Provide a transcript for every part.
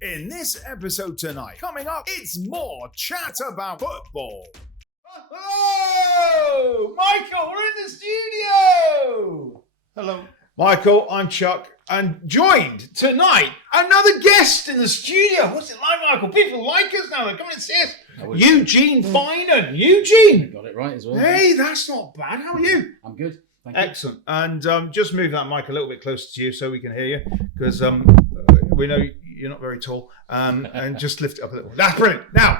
In this episode tonight, coming up, it's more chat about football. Hello! Michael, we're in the studio! Hello. Michael, I'm Chuck, and joined tonight, another guest in the studio. What's it like, Michael? People like us now. They're coming to see us. Eugene Finan. Eugene! Got it right as well. Hey, that's not bad. How are you? I'm good. Thank you. Excellent. And just move that mic a little bit closer to you so we can hear you, because we know you're not very tall. And just lift it up a little. That's brilliant. Now,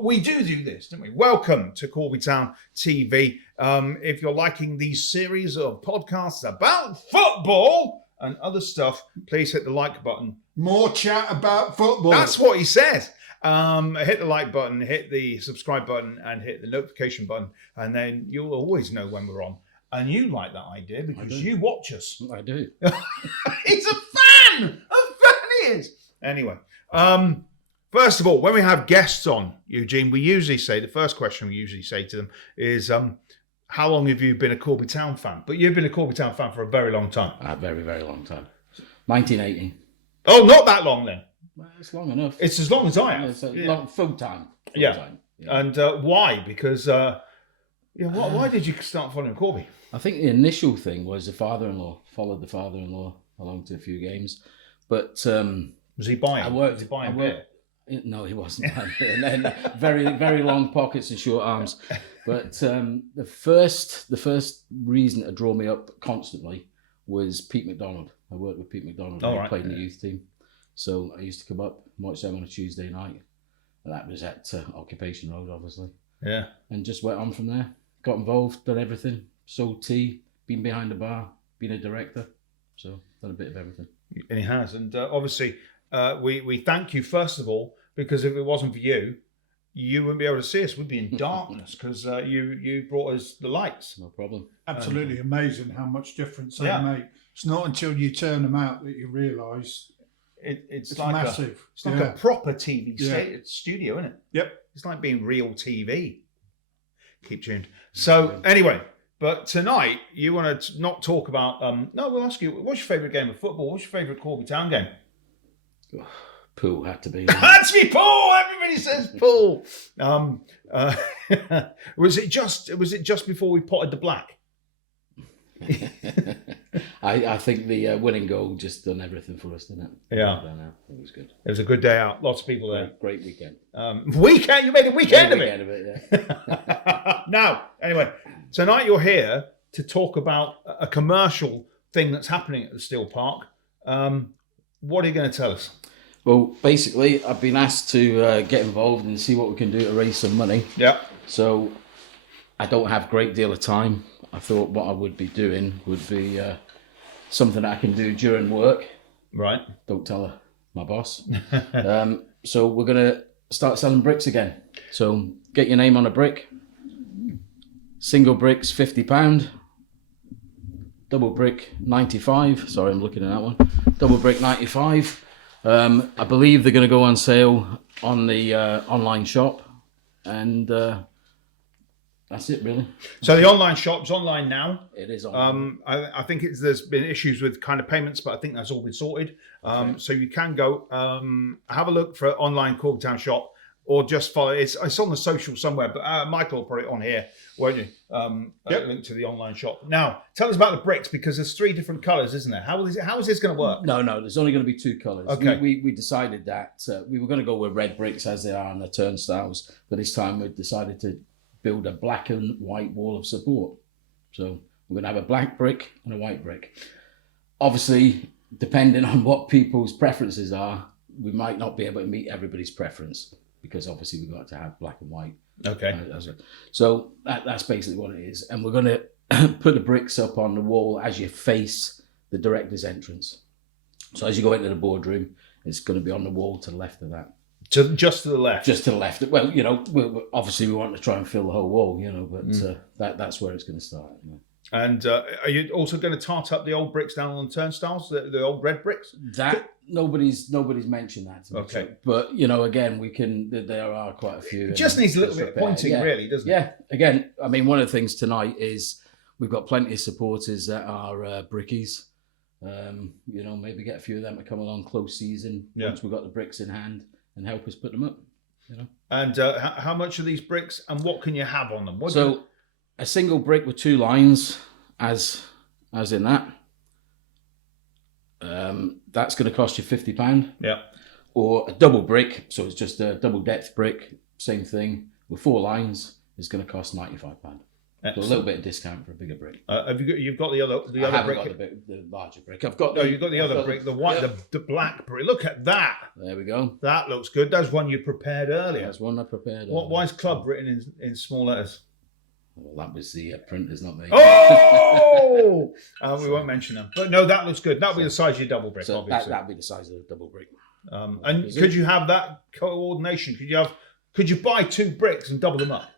we do this, don't we? Welcome to Corby Town TV. If you're liking these series of podcasts about football and other stuff, please hit the like button. More chat about football. That's what he said. Hit the like button, hit the subscribe button, and hit the notification button, and then you'll always know when we're on. And you like that idea because you watch us. I do. He's a fan! A fan he is! Anyway, first of all, when we have guests on, Eugene, we usually say, the first question we usually say to them is, how long have you been a Corby Town fan? But you've been a Corby Town fan for a very long time. A very, very long time. 1980. Oh, not that long then. Well, it's long enough. It's as long as I have. It's a long, full time. Time. And why? Because, why did you start following Corby? I think the initial thing was the father-in-law. Followed the father-in-law along to a few games. But was he buying? Was he buying beer? No, he wasn't buying beer. And then very, very long pockets and short arms. But the first reason to draw me up constantly was Pete McDonald. I worked with Pete McDonald. I played in the youth team. So I used to come up, watch them on a Tuesday night. And that was at Occupation Road, obviously. Yeah. And just went on from there. Got involved, done everything. Sold tea, been behind the bar, been a director. So done a bit of everything. And he has. And obviously, we thank you, first of all, because if it wasn't for you, you wouldn't be able to see us. We'd be in darkness because you brought us the lights. No problem. Absolutely amazing how much difference they make. It's not until you turn them out that you realise it's like massive. It's like a proper TV studio, isn't it? Yep. It's like being real TV. Keep tuned. So anyway, but tonight you want to not talk about. No, we'll ask you. What's your favourite game of football? What's your favourite Corby Town game? Pool had to be. Had to be pool. Everybody says pool. Was it just before we potted the black? I think the winning goal just done everything for us, didn't it? Yeah. It was good. It was a good day out. Lots of people there. Great weekend. Weekend? You made a weekend of it? Weekend of it, yeah. Now, anyway, tonight you're here to talk about a commercial thing that's happening at the Steel Park. What are you going to tell us? Well, basically, I've been asked to get involved and see what we can do to raise some money. Yeah. So I don't have a great deal of time. I thought what I would be doing would be something I can do during work. Right. Don't tell my boss. So we're going to start selling bricks again. So get your name on a brick. Single bricks, £50. Double brick, 95. Sorry, I'm looking at that one. Double brick, 95. I believe they're going to go on sale on the online shop. And that's it, really. So the online shop's online now. It is online. I think there's been issues with kind of payments, but I think that's all been sorted. Okay. So you can go have a look for online Corby Town shop, or just follow. It's on the social somewhere, but Michael will put it on here, won't you? Link to the online shop. Now, tell us about the bricks, because there's 3 different colours, isn't there? How is this going to work? No, there's only going to be 2 colours. Okay. We decided that we were going to go with red bricks as they are on the turnstiles, but this time we decided to build a black and white wall of support. So we're going to have a black brick and a white brick. Obviously, depending on what people's preferences are, we might not be able to meet everybody's preference, because obviously we've got to have black and white. Okay. So that's basically what it is. And we're going to put the bricks up on the wall as you face the director's entrance. So as you go into the boardroom, it's going to be on the wall to the left of that. Just to the left? Just to the left. Well, obviously we want to try and fill the whole wall, but that's where it's going to start. And are you also going to tart up the old bricks down on the turnstiles, the old red bricks? That nobody's mentioned that to me. Okay. But again, we can. There are quite a few. It just needs a little bit of pointing, really, doesn't it? Yeah. Again, one of the things tonight is we've got plenty of supporters that are brickies. You know, maybe get a few of them to come along close season once we've got the bricks in hand and help us put them up. You know. And how much are these bricks, and what can you have on them? A single brick with 2 lines, as in that. That's going to cost you £50. Yeah. Or a double brick, so it's just a double depth brick, same thing with 4 lines, is going to cost £95. So a little bit of discount for a bigger brick. You've got the other brick. Got the larger brick. You've got the other brick, the white, the black brick. Look at that. There we go. That looks good. That's one you prepared earlier. That's one I prepared. Why is club written in small letters? Well, that was the printers, not me. Oh! We won't mention them. But no, that looks good. That'll be the size of your double brick, obviously. That'll be the size of the double brick. And could you have that coordination? Could you buy 2 bricks and double them up?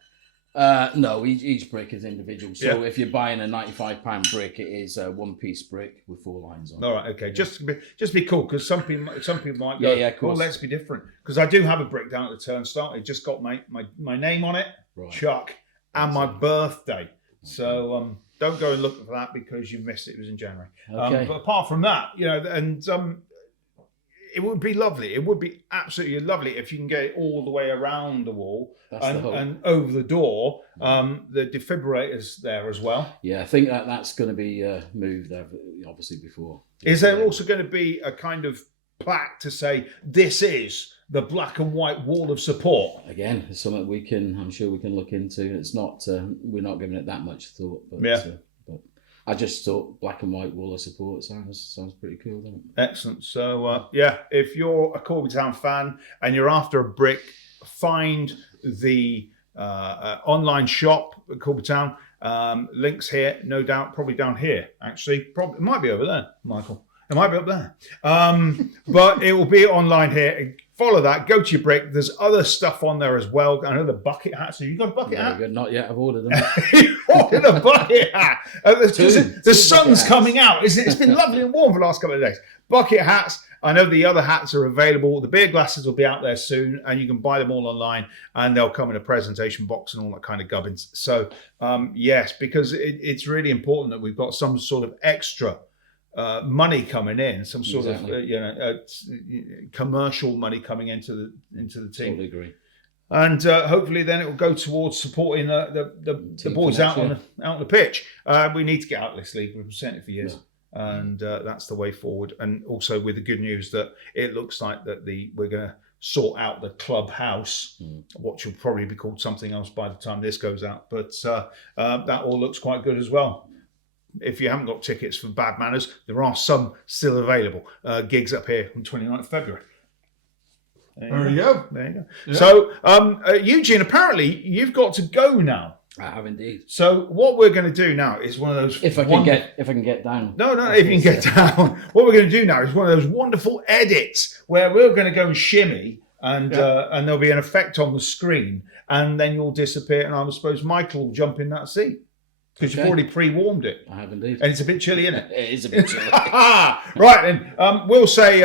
No, each brick is individual. So if you're buying a £95 brick, it is a 1-piece brick with 4 lines on. All right, okay. Yeah. Just be cool, because some people might go, of course. Well, let's be different. Because I do have a brick down at the turnstile. It just got my name on it, right. Chuck, and my birthday. Okay. So don't go and look for that because you missed it. It was in January. Okay. But apart from that, you know, and it would be lovely. It would be absolutely lovely if you can get it all the way around the wall and over the door. The defibrillators there as well. Yeah, I think that's going to be moved obviously before. Is there also going to be a kind of plaque to say this is the black and white wall of support? Again, it's something I'm sure we can look into. It's not, we're not giving it that much thought. But, but I just thought black and white wall of support sounds pretty cool, doesn't it? Excellent. So, if you're a Corby Town fan and you're after a brick, find the online shop at Corby Town. Links here, no doubt, probably down here, actually. Probably, it might be over there, Michael. It might be up there. But it will be online here. Follow that. Go to your brick. There's other stuff on there as well. I know the bucket hats. Have you got a bucket hat? Not yet. I've ordered them. You ordered a bucket hat. The sun's coming out. It's been lovely and warm for the last couple of days. Bucket hats. I know the other hats are available. The beer glasses will be out there soon, and you can buy them all online, and they'll come in a presentation box and all that kind of gubbins. So, yes, because it's really important that we've got some sort of extra money coming in, some sort of commercial money coming into the team. Totally agree. And hopefully then it will go towards supporting the boys out on the pitch. We need to get out of this league. We've been saying it for years. Yeah. And that's the way forward. And also with the good news that it looks like that we're going to sort out the clubhouse, which will probably be called something else by the time this goes out. But that all looks quite good as well. If you haven't got tickets for Bad Manners, there are some still available. Gigs up here on 29th of February. There you go. Yeah. So, Eugene, apparently you've got to go now. I have indeed. So what we're going to do now is one of those... If I can get down. No, if you can get down. What we're going to do now is one of those wonderful edits where we're going to go and shimmy and there'll be an effect on the screen and then you'll disappear and I suppose Michael will jump in that seat. Because you've already pre-warmed it. I have indeed. And it's a bit chilly, isn't it? It is a bit chilly. Right then, we'll say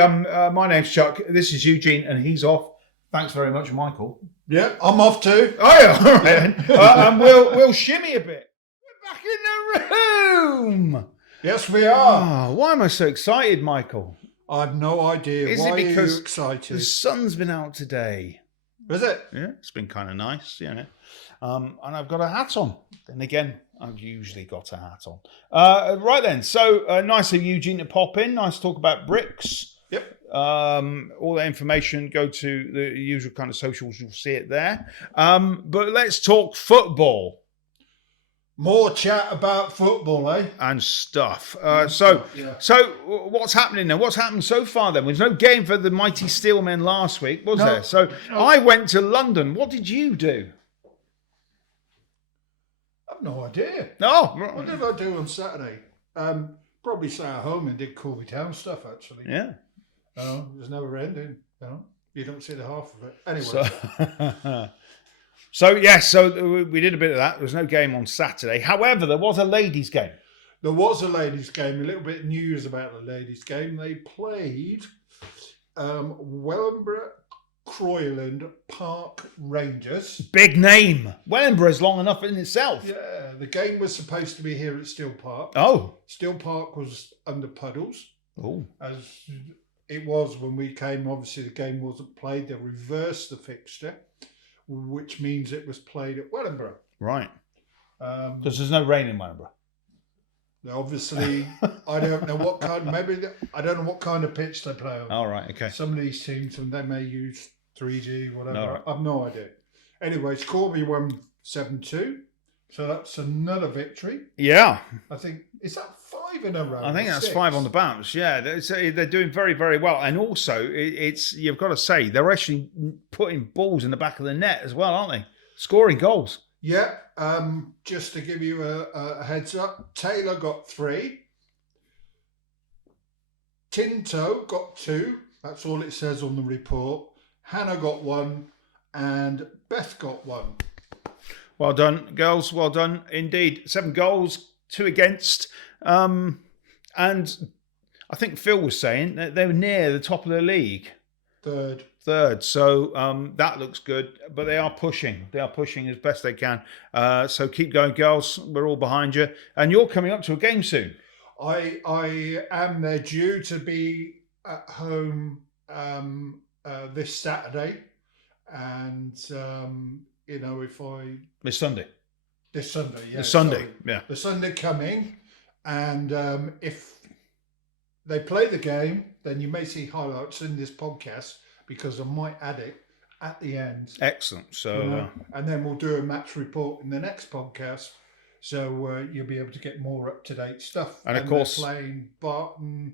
my name's Chuck, this is Eugene, and he's off. Thanks very much, Michael. Yeah, I'm off too. Oh yeah, all right then. And we'll shimmy a bit. We're back in the room. Yes, we are. Oh, why am I so excited, Michael? I've no idea. Why are you excited? The sun's been out today. Is it? Yeah, it's been kind of nice, you know. And I've got a hat on. Then again, I've usually got a hat on. Right then, so nice of Eugene to pop in. Nice to talk about bricks. Yep. All that information, go to the usual kind of socials. You'll see it there. But let's talk football. More chat about football, eh? And stuff. So what's happening then? What's happened so far then? There's no game for the mighty Steelmen last week, was there? So I went to London. What did you do? I've no idea. No. What did I do on Saturday? Probably sat at home and did Corby Town stuff, actually. Yeah. It was never ending. You don't see the half of it. Anyway. So we did a bit of that. There was no game on Saturday. However, there was a ladies' game. There was a ladies' game. A little bit of news about the ladies' game. They played Wellingborough Croyland Park Rangers. Big name. Wellingboro's long enough in itself. Yeah, the game was supposed to be here at Still Park. Oh. Still Park was under Puddles. Oh. As it was when we came. Obviously, the game wasn't played. They reversed the fixture, which means it was played at Wellingborough. Right. Because there's no rain in Wellingborough. Obviously, I don't know what kind. I don't know what kind of pitch they play on. All right. Okay. Some of these teams, they may use 3G, whatever. All right. I've no idea. Anyways, Corby won 7-2, so that's another victory. Yeah. I think is that 5 in a row. I think that's 6? 5 on the bounce. Yeah, they're doing very, very well, and also it's you've got to say they're actually putting balls in the back of the net as well, aren't they? Scoring goals. Yeah. Just to give you a heads up, Taylor got 3. Tinto got 2. That's all it says on the report. Hannah got 1, and Beth got 1. Well done, girls. Well done indeed. 7 goals, 2 against. And I think Phil was saying that they were near the top of the league. Third. So that looks good. But they are pushing. They are pushing as best they can. So keep going, girls. We're all behind you. And you're coming up to a game soon. I am. They're due to be at home this Saturday. And, if I... This Sunday. This Sunday, yeah. This Sunday, sorry. yeah. The Sunday coming. And if they play the game, then you may see highlights in this podcast because I might add it at the end. Excellent. So, and then we'll do a match report in the next podcast. So you'll be able to get more up-to-date stuff. And of course... they're playing Barton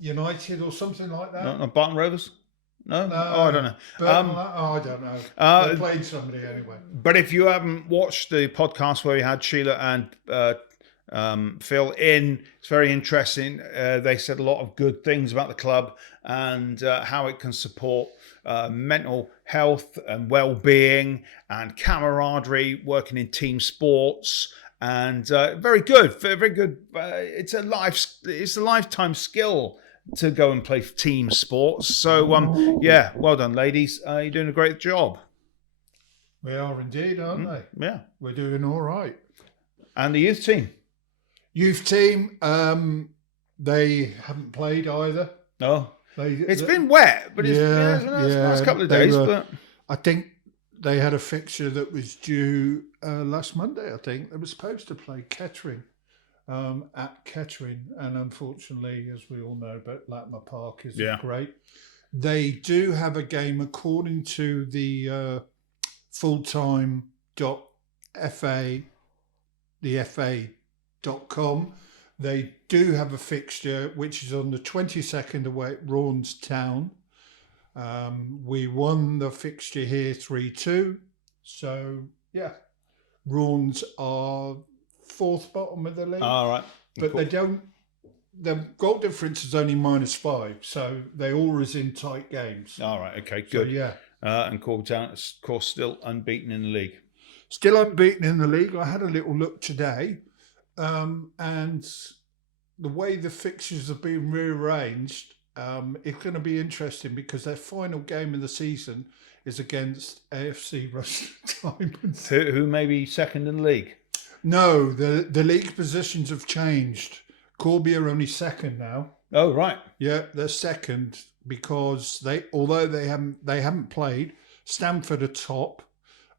United or something like that. Not Barton Rovers? No? I don't know. I don't know. They played somebody anyway. But if you haven't watched the podcast where we had Sheila and Phil in, it's very interesting. They said a lot of good things about the club and how it can support mental health and well-being and camaraderie, working in team sports, and very good. It's a lifetime skill to go and play team sports. So well done, ladies. You're doing a great job. We are indeed, aren't they? Yeah, we're doing all right. And the youth team. They haven't played either. No. It's been wet, but it's been a nice couple of days. But I think they had a fixture that was due last Monday, I think. They were supposed to play Kettering at Kettering. And unfortunately, as we all know, but Latimer Park isn't great. They do have a game according to the fulltime.fa.com. They do have a fixture which is on the 22nd away at Raunds Town. We won the fixture here 3-2. So, yeah, Raunds are 4th bottom of the league. All right. But cool. The goal difference is only -5. So they always in tight games. All right. Okay, good. So, yeah. And Corby Town, of course, still unbeaten in the league. Still unbeaten in the league. I had a little look today. And the way the fixtures have been rearranged, it's going to be interesting because their final game of the season is against AFC Rushden Diamonds. Who may be second in the league? No, the league positions have changed. Corby are only second now. Oh, right. Yeah, they're second because although they haven't played, Stamford are top,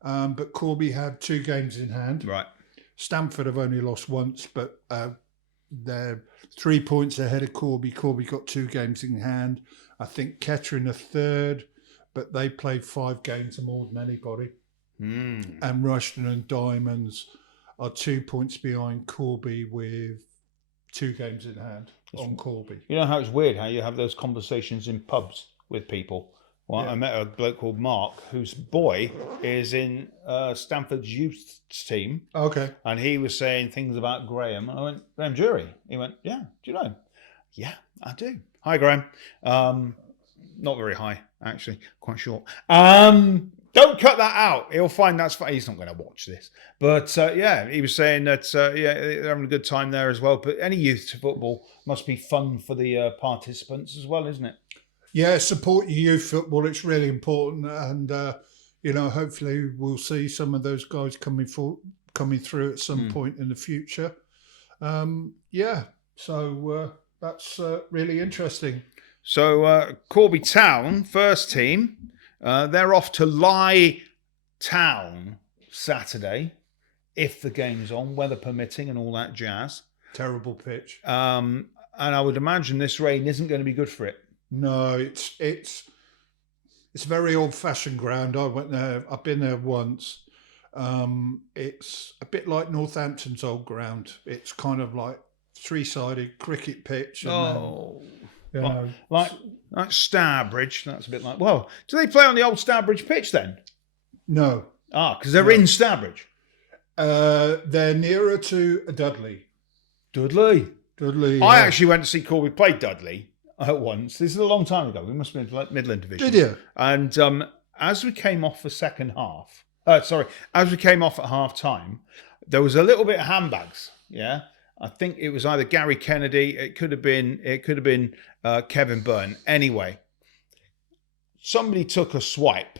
but Corby have 2 games in hand. Right. Stamford have only lost once, but they're 3 points ahead of Corby. Corby got 2 games in hand. I think Kettering are third, but they played 5 games more than anybody. Mm. And Rushden and Diamonds are 2 points behind Corby with 2 games in hand on Corby. You know how it's weird how you have those conversations in pubs with people? Well, I met a bloke called Mark, whose boy is in Stamford's youth team. Okay. And he was saying things about Graham. And I went, Graham Jury? He went, yeah, do you know him? Yeah, I do. Hi, Graham. Not very high, actually, quite short. Don't cut that out. He'll find that's fine. He's not going to watch this. But yeah, he was saying that yeah, they're having a good time there as well. But any youth football must be fun for the participants as well, isn't it? Yeah, support your youth football. It's really important, and you know, hopefully we'll see some of those guys coming through at some point in the future. Yeah, so that's really interesting. So Corby Town, first team, they're off to Lie Town Saturday, if the game's on, weather permitting and all that jazz. Terrible pitch. And I would imagine this rain isn't going to be good for it. No, it's a very old-fashioned ground. I went there. I've been there once. It's a bit like Northampton's old ground. It's kind of like three-sided cricket pitch. And like Starbridge. That's a bit like. Well, do they play on the old Starbridge pitch then? No. Because they're in Starbridge. They're nearer to Dudley. Dudley. I actually went to see Corby play Dudley once. This is a long time ago. We must have been like Midland division. Did you? And as we came off the second half, as we came off at half time, there was a little bit of handbags. Yeah, I think it was either Gary Kennedy. It could have been Kevin Byrne. Anyway, somebody took a swipe,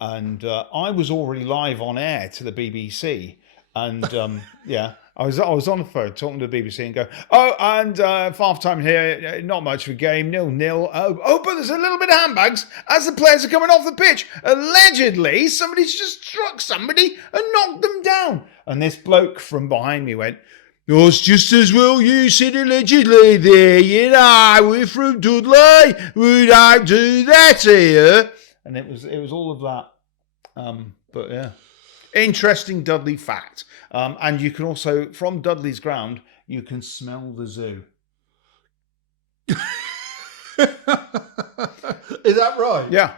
and I was already live on air to the BBC, and yeah. I was on the phone talking to the BBC and go, and half time here, not much of a game, 0-0. Oh, but there's a little bit of handbags as the players are coming off the pitch. Allegedly, somebody's just struck somebody and knocked them down. And this bloke from behind me went, "It's just as well you said allegedly there, you know, we're from Dudley, we don't do that here." And it was all of that. But yeah. Interesting Dudley fact. And you can also, from Dudley's ground, you can smell the zoo. Is that right? Yeah.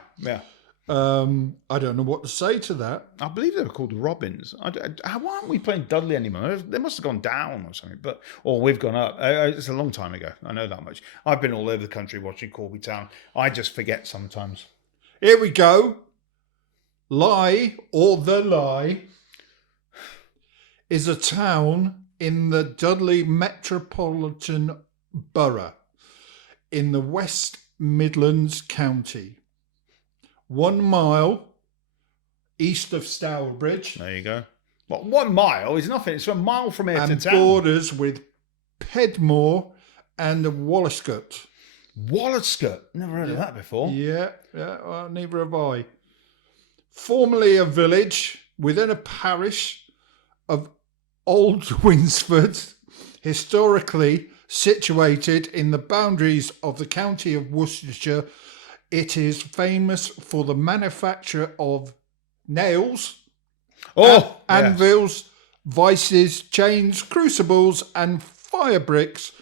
I don't know what to say to that. I believe they were called the Robins. Why aren't we playing Dudley anymore? They must have gone down or something. Or we've gone up. It's a long time ago. I know that much. I've been all over the country watching Corby Town. I just forget sometimes. Here we go. Lie, or the Lie, is a town in the Dudley Metropolitan Borough in the West Midlands County. 1 mile east of Stourbridge. There you go. Well, 1 mile is nothing. It's a mile from here to and town. Borders with Pedmore and Walliscut. Walliscut? Never heard of that before. Yeah, well, neither have I. Formerly a village within a parish of Old Winsford, historically situated in the boundaries of the county of Worcestershire, it is famous for the manufacture of nails, anvils, vices, chains, crucibles, and fire bricks.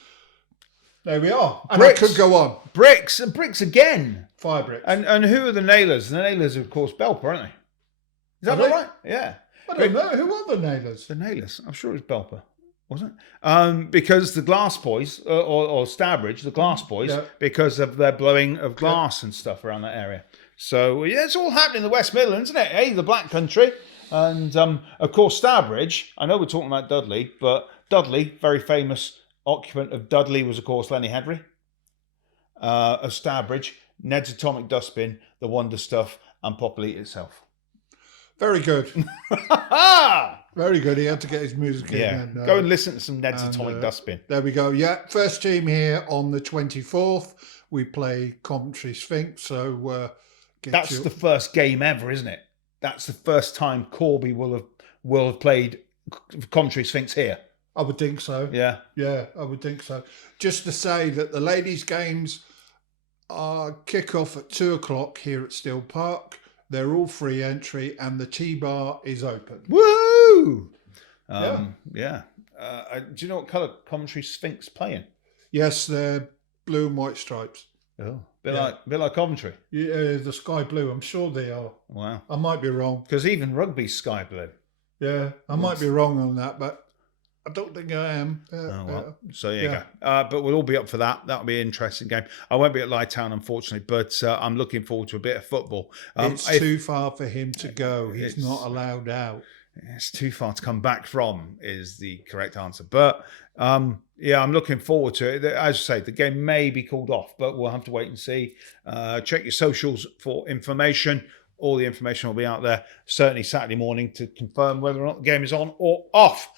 There we are. And I could go on. Bricks and bricks again. Fire bricks. And who are the nailers? The nailers are, of course, Belper, aren't they? Is that right? Yeah. I don't know. Who are the nailers? The nailers. I'm sure it was Belper, wasn't it? Because the Glass Boys, or Starbridge, the Glass Boys, because of their blowing of glass and stuff around that area. So, yeah, it's all happening in the West Midlands, isn't it? Hey, the Black Country. And, of course, Starbridge. I know we're talking about Dudley, but Dudley, very famous occupant of Dudley was, of course, Lenny Hedry. Of Starbridge, Ned's Atomic Dustbin, The Wonder Stuff, and Populate itself. Very good. Very good. He had to get his music in. Yeah. And, go and listen to some Ned's Atomic Dustbin. There we go. Yeah. First team here on the 24th. We play Coventry Sphinx. So that's the first game ever, isn't it? That's the first time Corby will have played Coventry Sphinx here. I would think so. Yeah. Yeah, I would think so. Just to say that the ladies' games kick off at 2:00 here at Still Park. They're all free entry and the T-bar is open. Woo! Yeah. Do you know what colour Coventry Sphinx playing? Yes, they're blue and white stripes. Oh, bit like Coventry. Yeah, the sky blue. I'm sure they are. Wow. I might be wrong. Because even rugby's sky blue. Yeah, I might be wrong on that, but I don't think I am. So there you go. But we'll all be up for that. That'll be an interesting game. I won't be at Lytown, unfortunately, but I'm looking forward to a bit of football. It's too far for him to go. He's not allowed out. It's too far to come back from is the correct answer. But I'm looking forward to it. As I say, the game may be called off, but we'll have to wait and see. Check your socials for information. All the information will be out there, certainly Saturday morning, to confirm whether or not the game is on or off.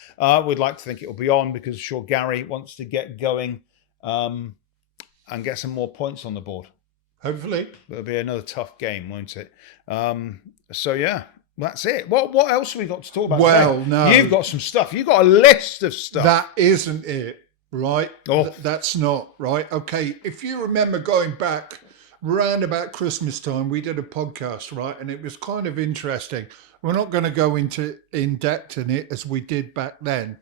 We'd like to think it will be on because I'm sure Gary wants to get going and get some more points on the board. Hopefully. It'll be another tough game, won't it? That's it. What else have we got to talk about? Well, today? no. You've got some stuff. You've got a list of stuff. That isn't it, right? Oh. That's not, right? Okay, if you remember going back round about Christmas time, we did a podcast, right? And it was kind of interesting. We're not going to go into in depth in it as we did back then.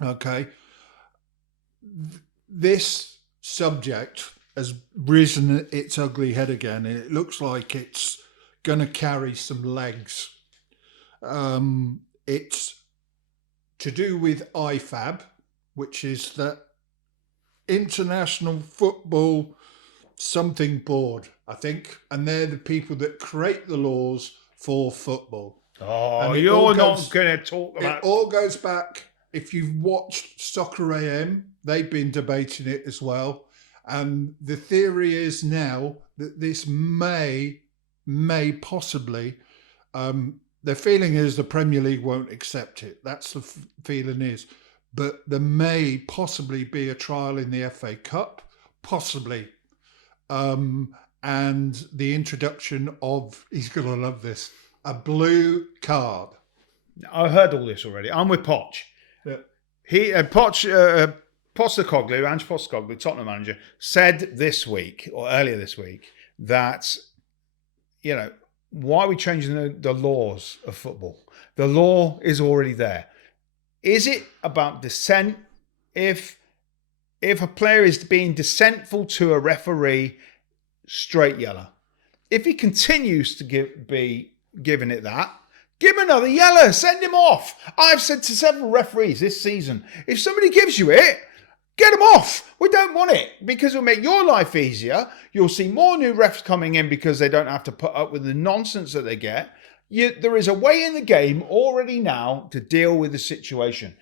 Okay. This subject has risen its ugly head again, and it looks like it's going to carry some legs. It's to do with IFAB, which is the International Football Something Board, I think, and they're the people that create the laws for football. Oh, you're not going to talk about... It all goes back, if you've watched Soccer AM, they've been debating it as well. And the theory is now that this may possibly, their feeling is the Premier League won't accept it. That's the feeling is. But there may possibly be a trial in the FA Cup, possibly. And the introduction of, he's going to love this, a blue card. I heard all this already. I'm with Poch. Yeah. Poch, Postecoglou, Ange Postecoglou, Tottenham manager, said earlier this week, that, why are we changing the laws of football? The law is already there. Is it about dissent? If a player is being dissentful to a referee, straight yellow. If he continues to be giving it that, give him another yellow. Send him off. I've said to several referees this season, if somebody gives you it, get them off. We don't want it because it'll make your life easier. You'll see more new refs coming in because they don't have to put up with the nonsense that they get. There is a way in the game already now to deal with the situation.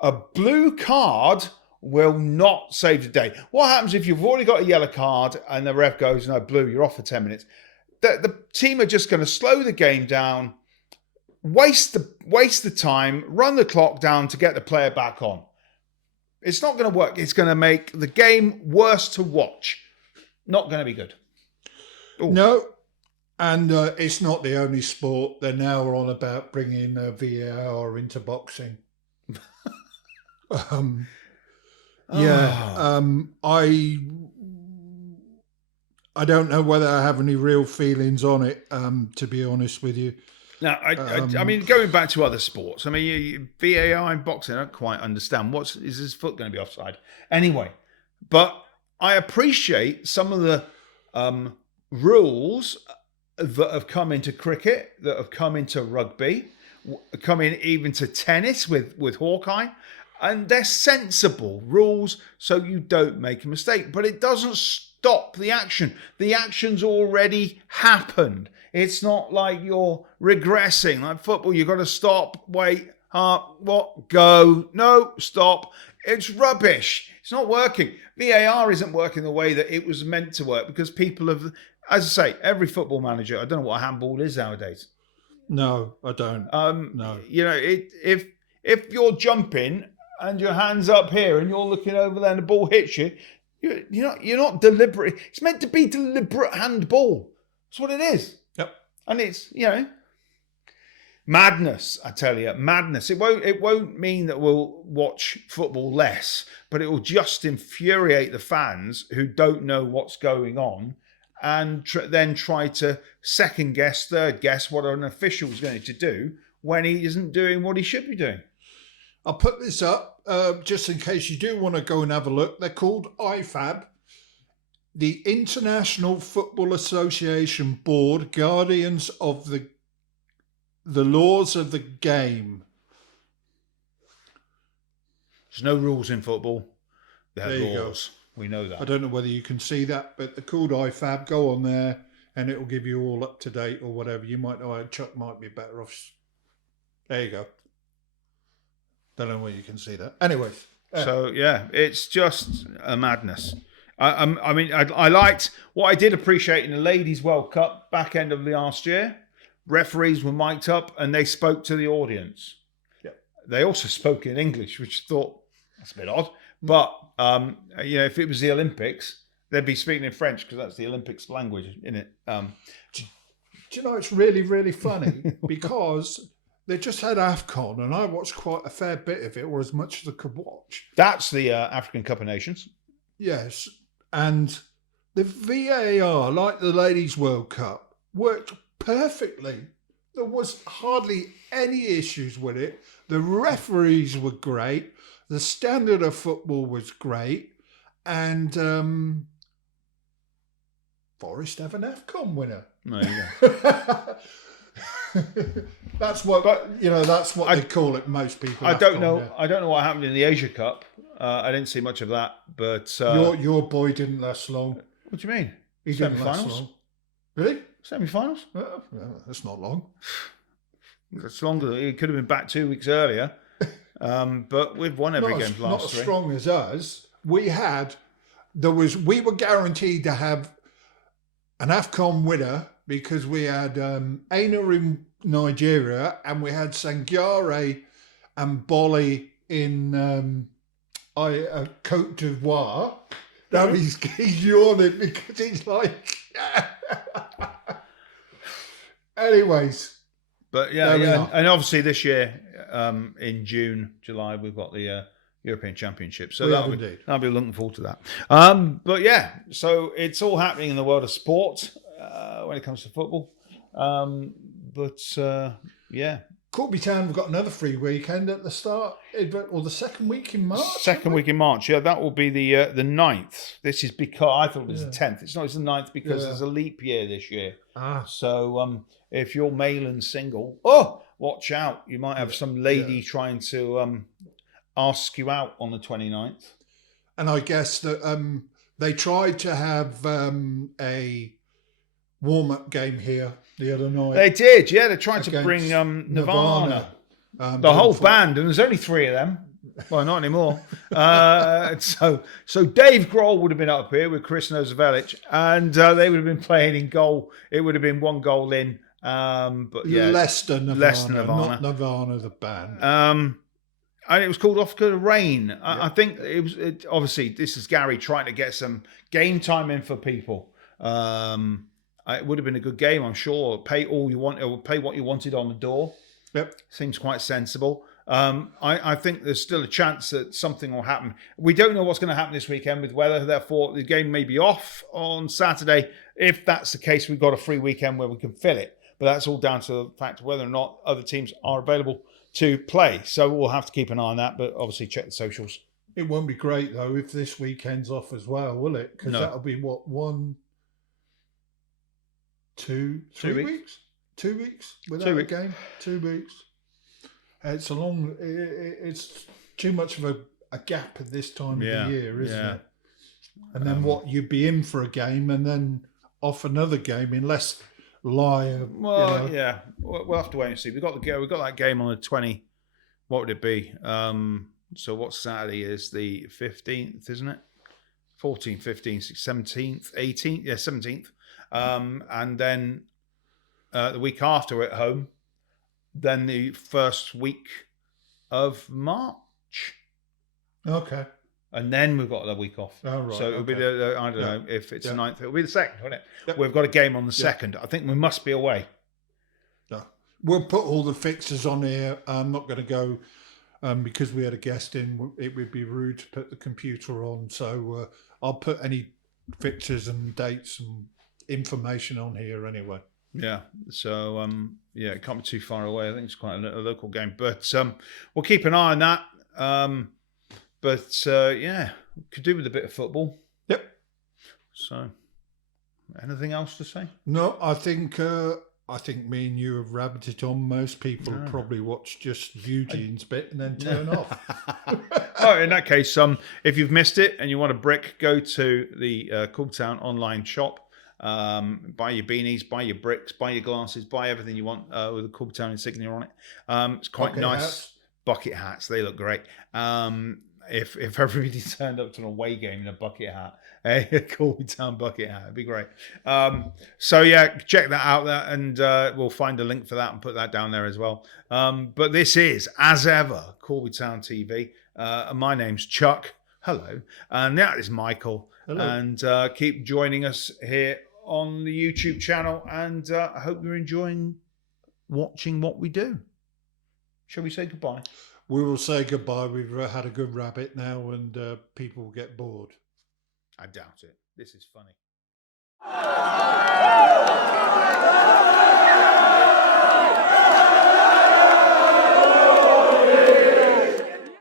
A blue card will not save the day. What happens if you've already got a yellow card and the ref goes, no, blue, you're off for 10 minutes? The team are just going to slow the game down, waste the time, run the clock down to get the player back on. It's not going to work. It's going to make the game worse to watch. Not going to be good. Ooh. No, and it's not the only sport. They're now on about bringing VAR into boxing. I don't know whether I have any real feelings on it, to be honest with you. Now, I mean, going back to other sports, I mean, VAR in boxing, I don't quite understand. Is his foot going to be offside? Anyway, but I appreciate some of the rules that have come into cricket, that have come into rugby, come in even to tennis with Hawkeye. And they're sensible rules so you don't make a mistake. But it doesn't stop the action. The action's already happened. It's not like you're regressing. Like football, you've got to stop, wait, go. No, stop. It's rubbish. It's not working. VAR isn't working the way that it was meant to work because people have, as I say, every football manager, I don't know what a handball is nowadays. No, I don't. No. If you're jumping and your hand's up here and you're looking over there and the ball hits you, you're not deliberate. It's meant to be deliberate handball. That's what it is. Yep. And it's, madness, I tell you, madness. It won't mean that we'll watch football less, but it will just infuriate the fans who don't know what's going on and then try to second guess, third guess what an official is going to do when he isn't doing what he should be doing. I'll put this up just in case you do want to go and have a look. They're called IFAB, the International Football Association Board, guardians of the laws of the game. There's no rules in football. They have There you laws. We know that. I don't know whether you can see that, but they're called IFAB. Go on there and it will give you all up to date or whatever. You might know Chuck might be better off. There you go. Don't know whether you can see that. Anyway. So, yeah, it's just a madness. I mean, I liked what I did appreciate in the Ladies World Cup back end of last year. Referees were mic'd up and they spoke to the audience. Yep. They also spoke in English, which I thought that's a bit odd. But if it was the Olympics, they'd be speaking in French because that's the Olympics language, isn't it? Do you know, it's really, really funny because they just had AFCON and I watched quite a fair bit of it, or as much as I could watch. That's the African Cup of Nations. Yes. And the VAR, like the Ladies World Cup, worked perfectly. There was hardly any issues with it. The referees were great. The standard of football was great. And Forest have an AFCON winner. There you go. That's what they call it. Most people. I don't AFCON, know. yeah. I don't know what happened in the Asia Cup. I didn't see much of that. But Your boy didn't last long. what do you mean? He didn't last Semi-finals? long. Really? Semi-finals? Well, that's not long. It's longer. It could have been back 2 weeks earlier. But we've won every game for the Not last as three. strong as us. We were guaranteed to have an AFCON winner because we had Aina in Nigeria and we had Sangare and Bolly in Cote d'Ivoire. Now he's yawning because he's like... Anyways. But yeah, and obviously this year, in June, July, we've got the European Championship. So that'll be looking forward to that. But yeah, so it's all happening in the world of sport when it comes to football. Yeah. Corby Town have got another free weekend at the start, or the second week in March. Second week in March, yeah, that will be the 9th. This is because I thought it was the 10th. It's not. It's the 9th because there's a leap year this year. So if you're male and single, watch out. You might have some lady trying to ask you out on the 29th. And I guess that they tried to have a warm-up game here the other night. They did, yeah. They're trying to bring Nirvana. The whole band, and there's only 3 of them. Well, not anymore. So Dave Grohl would have been up here with Chris Novoselic, and they would have been playing in goal. It would have been 1 goal in. But yeah, less than Nirvana, not Nirvana the band. And it was called off because of rain. I think it was. Obviously, this is Gary trying to get some game time in for people. It would have been a good game, I'm sure. Pay all you want, or pay what you wanted on the door. Yep, seems quite sensible. I think there's still a chance that something will happen. We don't know what's going to happen this weekend with weather. Therefore, the game may be off on Saturday. If that's the case, we've got a free weekend where we can fill it. But that's all down to the fact of whether or not other teams are available to play. So we'll have to keep an eye on that. But obviously, check the socials. It won't be great though if this weekend's off as well, will it? Because that'll be what 2 weeks. 2 weeks without a game. 2 weeks. It's a long. It's too much of a gap at this time of the year, isn't it? And then you'd be in for a game and then off another game, unless We'll have to wait and see. We got that game on the 20. What would it be? So what Saturday is the 15th, isn't it? 14th, 15th, 17th, 18th. Yeah, 17th. And then the week after we're at home. Then the first week of March. Okay. And then we've got the week off. Oh, right. So it'll be the, I don't know if it's the 9th. It'll be the 2nd, won't it? Yep. We've got a game on the 2nd. I think we must be away. No. We'll put all the fixtures on here. I'm not going to go because we had a guest in. It would be rude to put the computer on. So I'll put any fixtures and dates and information on here anyway. Yeah. So, it can't be too far away. I think it's quite a local game. But we'll keep an eye on that. Could do with a bit of football. Yep. So, anything else to say? No, I think I think me and you have rabbited on. Most people probably watch just Eugene's bit and then turn off. Oh, in that case, if you've missed it and you want a brick, go to the Corby Town online shop. Buy your beanies, buy your bricks, buy your glasses, buy everything you want with the Corby Town insignia on it. It's quite Bucket nice. hats. Bucket hats, they look great. If everybody turned up to an away game in a bucket hat, a Corby Town bucket hat, it'd be great. So yeah, check that out there, and we'll find a link for that and put that down there as well. But this is, as ever, Corby Town TV. My name's Chuck. Hello, and that is Michael. Hello. And keep joining us here on the YouTube channel, and I hope you're enjoying watching what we do. Shall we say goodbye? We will say goodbye. We've had a good rabbit now, and people will get bored. I doubt it. This is funny.